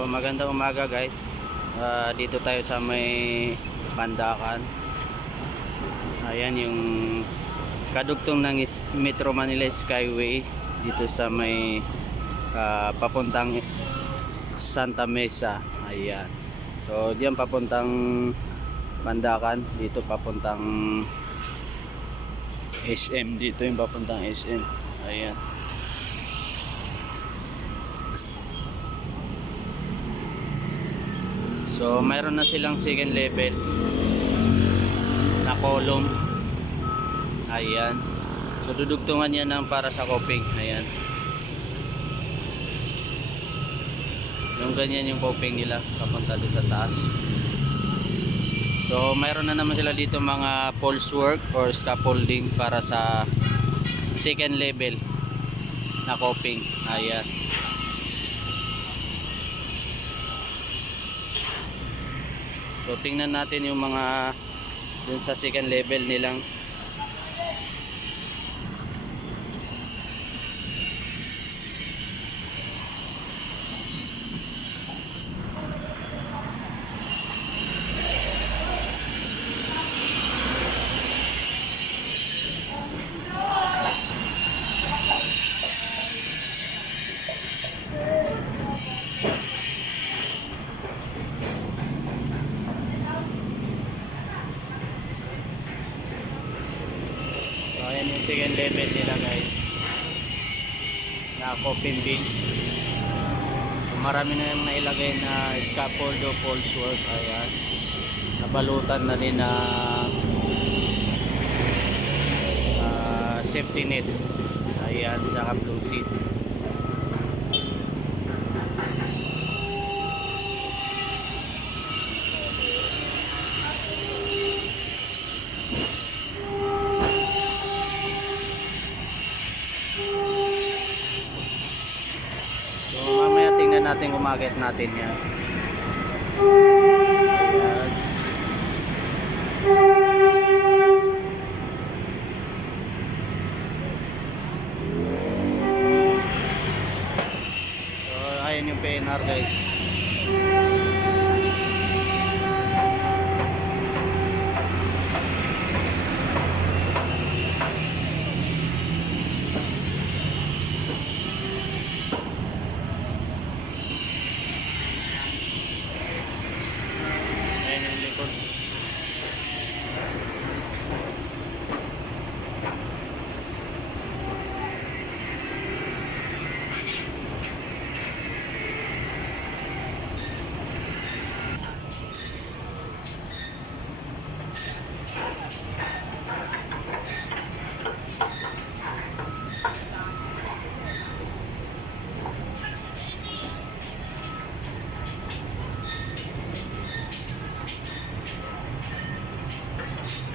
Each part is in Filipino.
So magandang umaga guys. Dito tayo sa may Pandakan. Ayan yung kadugtong ng Metro Manila Skyway dito sa may papuntang Santa Mesa. Ayan. So diyan papuntang Pandakan, dito papuntang SM, dito yung papuntang SM. Ayan. So mayroon na silang second level na column. Ayan. So dudugtungan yan ng para sa coping. Ayan. Yung ganyan yung coping nila papunta doon sa taas. So mayroon na naman sila dito mga false work or scaffolding para sa second level na coping. Ayan. So tingnan natin yung mga dun sa second level nilang ayan yung second level nila guys na coping beam. So, marami na yung nailagay na scaffold o false work. Ayan, nabalutan na din na safety net. Ayan, saka blue seat. Mamaya tingnan natin gumagit natin yan. Ayan. So ayan yung PNR guys.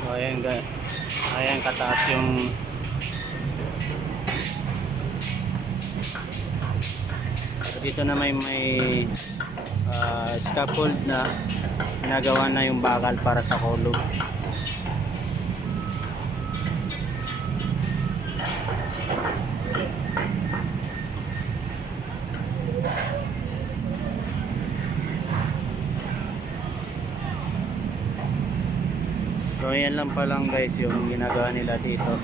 So ayan guys, ayan kataas yung dito na may scaffold na ginagawa na yung bakal para sa column. So ayan lang pa lang guys yung ginagawa nila dito.